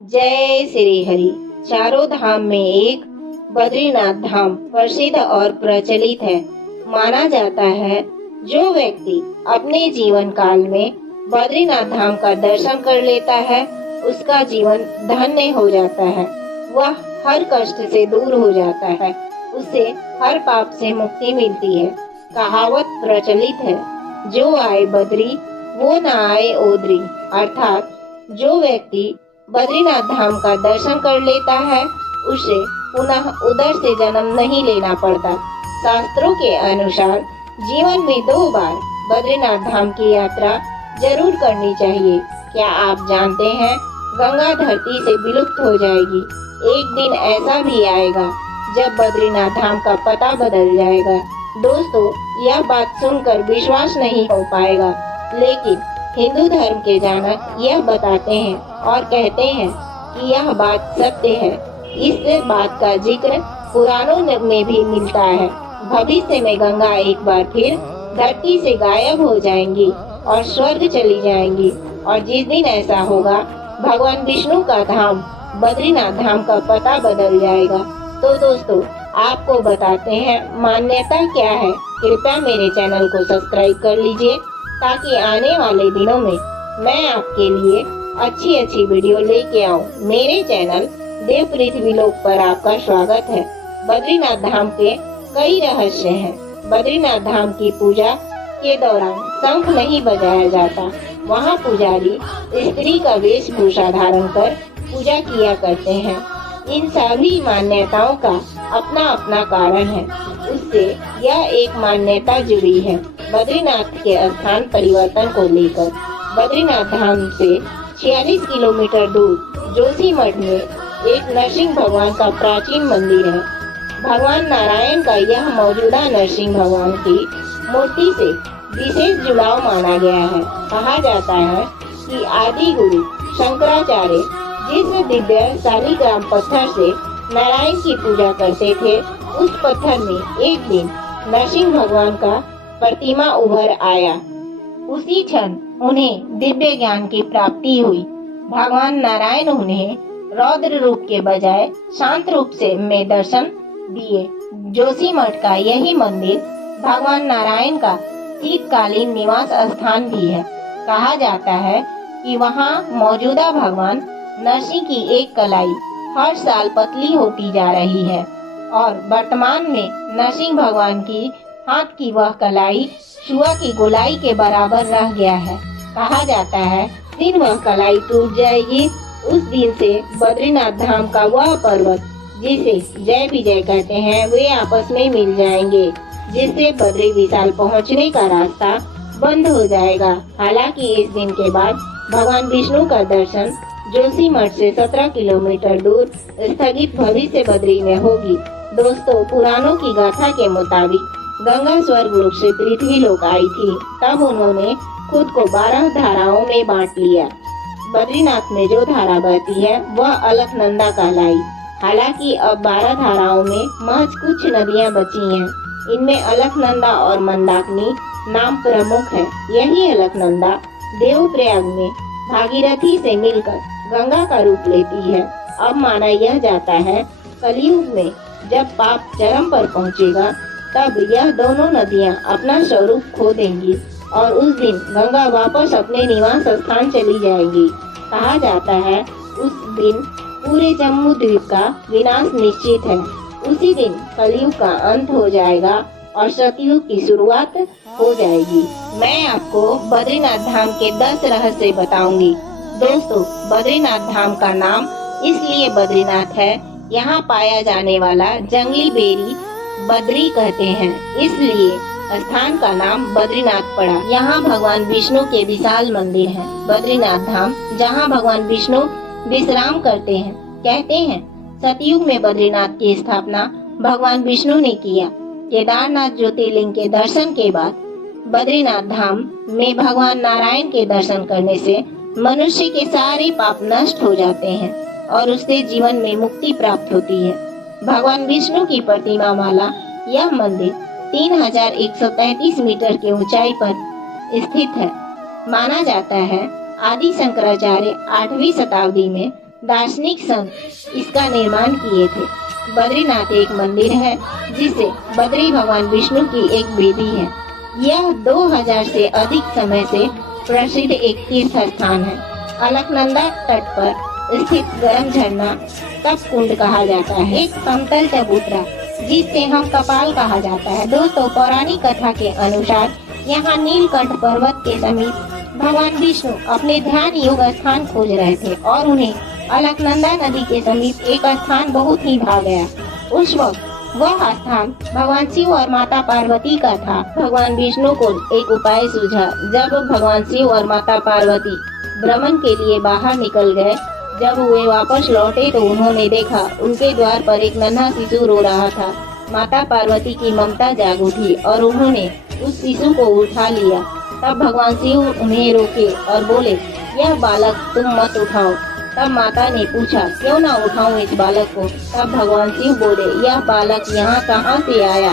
जय श्री हरि। चारों धाम में एक बद्रीनाथ धाम प्रसिद्ध और प्रचलित है। माना जाता है जो व्यक्ति अपने जीवन काल में बद्रीनाथ धाम का दर्शन कर लेता है उसका जीवन धन्य हो जाता है। वह हर कष्ट से दूर हो जाता है, उसे हर पाप से मुक्ति मिलती है। कहावत प्रचलित है, जो आए बद्री वो न आए ओदरी, अर्थात जो व्यक्ति बद्रीनाथ धाम का दर्शन कर लेता है उसे पुनः उधर से जन्म नहीं लेना पड़ता। शास्त्रों के अनुसार जीवन में 2 बार बद्रीनाथ धाम की यात्रा जरूर करनी चाहिए। क्या आप जानते हैं गंगा धरती से विलुप्त हो जाएगी। एक दिन ऐसा भी आएगा जब बद्रीनाथ धाम का पता बदल जाएगा। दोस्तों, यह बात सुनकर विश्वास नहीं हो पाएगा, लेकिन हिंदू धर्म के जानक यह बताते हैं और कहते हैं कि यह बात सत्य है। इस बात का जिक्र पुराणों में भी मिलता है। भविष्य में गंगा एक बार फिर धरती से गायब हो जाएंगी और स्वर्ग चली जाएंगी, और जिस दिन ऐसा होगा भगवान विष्णु का धाम बद्रीनाथ धाम का पता बदल जाएगा। तो दोस्तों, आपको बताते हैं मान्यता क्या है। कृपया मेरे चैनल को सब्सक्राइब कर लीजिए ताकि आने वाले दिनों में मैं आपके लिए अच्छी वीडियो लेके आऊं। मेरे चैनल देव पृथ्वी लोक पर आपका स्वागत है। बद्रीनाथ धाम के कई रहस्य हैं। बद्रीनाथ धाम की पूजा के दौरान शंख नहीं बजाया जाता। वहाँ पुजारी स्त्री का वेशभूषा धारण कर पूजा किया करते हैं। इन सभी मान्यताओं का अपना अपना कारण है, उससे यह एक मान्यता जुड़ी है। बद्रीनाथ के स्थान परिवर्तन को लेकर बद्रीनाथ धाम से 46 किलोमीटर दूर जोशीमठ में एक नरसिंह भगवान का प्राचीन मंदिर है। भगवान नारायण का यह मौजूदा नरसिंह भगवान की मूर्ति से विशेष जुड़ाव माना गया है। कहा जाता है कि आदि गुरु शंकराचार्य जिस दिव्य शालिग्राम पत्थर से नारायण की पूजा करते थे, उस पत्थर में एक दिन नरसिंह भगवान का प्रतिमा उभर आया। उसी क्षण उन्हें दिव्य ज्ञान की प्राप्ति हुई। भगवान नारायण उन्हें रौद्र रूप के बजाय शांत रूप से में दर्शन दिए। जोशीमठ का यही मंदिर भगवान नारायण का शीतकालीन निवास स्थान भी है। कहा जाता है कि वहाँ मौजूदा भगवान नरसिंह की एक कलाई हर साल पतली होती जा रही है, और वर्तमान में नरसिंह भगवान की हाथ की वह कलाई शुआ की गोलाई के बराबर रह गया है। कहा जाता है दिन वह कलाई टूट जाएगी, उस दिन से बद्रीनाथ धाम का वह पर्वत जिसे जय विजय कहते हैं वे आपस में मिल जाएंगे, जिससे बद्री विशाल पहुंचने का रास्ता बंद हो जाएगा। हालांकि इस दिन के बाद भगवान विष्णु का दर्शन जोशीमठ से 17 किलोमीटर दूर स्थगित भविष्य बद्री में होगी। दोस्तों, पुराणों की गाथा के मुताबिक गंगा स्वर्ग लोक से पृथ्वी लोक आई थी। तब उन्होंने खुद को 12 धाराओं में बांट लिया। बद्रीनाथ में जो धारा बहती है वह अलकनंदा कहलाई। हालांकि अब 12 धाराओं में महज कुछ नदियां बची हैं। इनमें अलकनंदा और मंदाकिनी नाम प्रमुख है। यही अलकनंदा देवप्रयाग में भागीरथी से मिलकर गंगा का रूप लेती है। अब माना यह जाता है कलयुग में जब पाप चरम पर पहुंचेगा तब यह दोनों नदियां अपना स्वरूप खो देंगी और उस दिन गंगा वापस अपने निवास स्थान चली जाएगी। कहा जाता है उस दिन पूरे जम्मू द्वीप का विनाश निश्चित है। उसी दिन कलयुग का अंत हो जाएगा और सतयुग की शुरुआत हो जाएगी। मैं आपको बद्रीनाथ धाम के 10 रहस्य बताऊंगी। दोस्तों, बद्रीनाथ धाम का नाम इसलिए बद्रीनाथ है, यहाँ पाया जाने वाला जंगली बेरी बद्री कहते हैं, इसलिए स्थान का नाम बद्रीनाथ पड़ा। यहाँ भगवान विष्णु के विशाल मंदिर है। बद्रीनाथ धाम जहाँ भगवान विष्णु विश्राम करते हैं। कहते हैं सतयुग में बद्रीनाथ की स्थापना भगवान विष्णु ने किया। केदारनाथ ज्योतिर्लिंग के दर्शन के बाद बद्रीनाथ धाम में भगवान नारायण के दर्शन करने से मनुष्य के सारे पाप नष्ट हो जाते हैं और उससे जीवन में मुक्ति प्राप्त होती है। भगवान विष्णु की प्रतिमा वाला यह मंदिर 3133 मीटर की ऊंचाई पर स्थित है। माना जाता है आदि शंकराचार्य 8वीं शताब्दी में दार्शनिक संत इसका निर्माण किए थे। बद्रीनाथ एक मंदिर है जिसे बद्री भगवान विष्णु की एक वेदी है। यह 2000 से अधिक समय से प्रसिद्ध एक तीर्थ स्थान है। अलकनंदा तट पर स्थित गर्म झरना तप कुंड कहा जाता है। एक समतल चबूतरा जिसे हम कपाल कहा जाता है। दोस्तों, पौराणिक कथा के अनुसार यहाँ नीलकंठ पर्वत के समीप भगवान विष्णु अपने ध्यान योग स्थान खोज रहे थे और उन्हें अलकनंदा नदी के समीप एक स्थान बहुत ही भा गया। उस वक्त वह स्थान भगवान शिव और माता पार्वती का था। भगवान विष्णु को एक उपाय सूझा। जब भगवान शिव और माता पार्वती भ्रमण के लिए बाहर निकल गए, जब वे वापस लौटे तो उन्होंने देखा उनके द्वार पर एक नन्हा शिशु रो रहा था। माता पार्वती की ममता जाग उठी और उन्होंने उस शिशु को उठा लिया। तब भगवान शिव उन्हें रोके और बोले, यह बालक तुम मत उठाओ। तब माता ने पूछा, क्यों ना उठाऊं इस बालक को? तब भगवान शिव बोले, यह बालक यहाँ कहाँ से आया?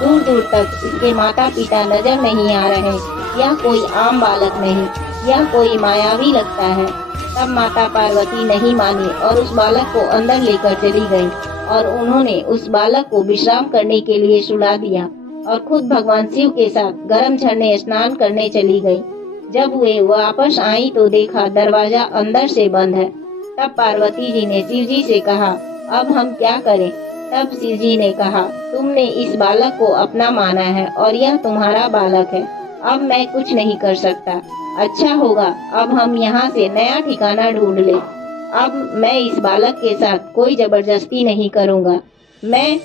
दूर दूर तक इसके माता पिता नजर नहीं आ रहे। यह कोई आम बालक नहीं, यह कोई मायावी लगता है। तब माता पार्वती नहीं मानी और उस बालक को अंदर लेकर चली गई और उन्होंने उस बालक को विश्राम करने के लिए सुला दिया और खुद भगवान शिव के साथ गर्म झरने स्नान करने चली गई। जब वे वापस आई तो देखा दरवाजा अंदर से बंद है। तब पार्वती जी ने शिव जी से कहा, अब हम क्या करें? तब शिव जी ने कहा, तुमने इस बालक को अपना माना है और यह तुम्हारा बालक है। अब मैं कुछ नहीं कर सकता। अच्छा होगा अब हम यहाँ से नया ठिकाना ढूंढ ले। अब मैं इस बालक के साथ कोई जबरदस्ती नहीं करूँगा। मैं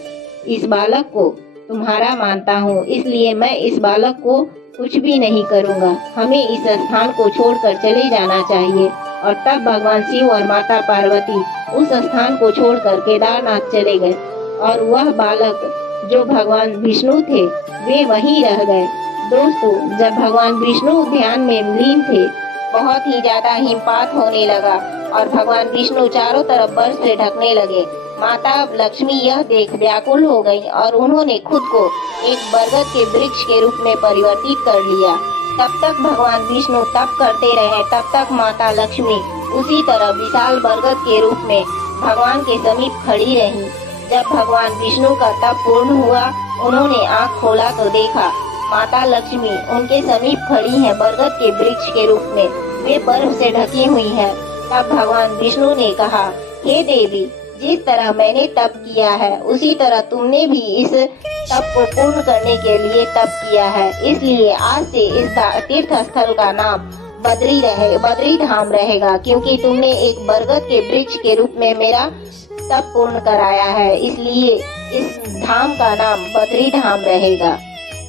इस बालक को तुम्हारा मानता हूँ, इसलिए मैं इस बालक को कुछ भी नहीं करूँगा। हमें इस स्थान को छोड़कर चले जाना चाहिए। और तब भगवान शिव और माता पार्वती उस स्थान को छोड़कर केदारनाथ चले गए और वह बालक जो भगवान विष्णु थे वे वहीं रह गए। दोस्तों, जब भगवान विष्णु ध्यान में लीन थे, बहुत ही ज्यादा हिमपात होने लगा और भगवान विष्णु चारों तरफ बर्फ से ढकने लगे। माता लक्ष्मी यह देख व्याकुल हो गई और उन्होंने खुद को एक बरगद के वृक्ष के रूप में परिवर्तित कर लिया। तब तक भगवान विष्णु तप करते रहे, तब तक माता लक्ष्मी उसी तरह विशाल बरगद के रूप में भगवान के समीप खड़ी रही। जब भगवान विष्णु का तप पूर्ण हुआ, उन्होंने आँख खोला तो देखा माता लक्ष्मी उनके समीप खड़ी हैं बरगद के वृक्ष के रूप में। वे बर्फ से ढकी हुई हैं। तब भगवान विष्णु ने कहा, हे देवी, जिस तरह मैंने तप किया है उसी तरह तुमने भी इस तप को पूर्ण करने के लिए तप किया है। इसलिए आज से इस तीर्थ स्थल का नाम बद्री धाम रहेगा, क्योंकि तुमने एक बरगद के वृक्ष के रूप में मेरा तप पूर्ण कराया है। इसलिए इस धाम का नाम बद्री धाम रहेगा।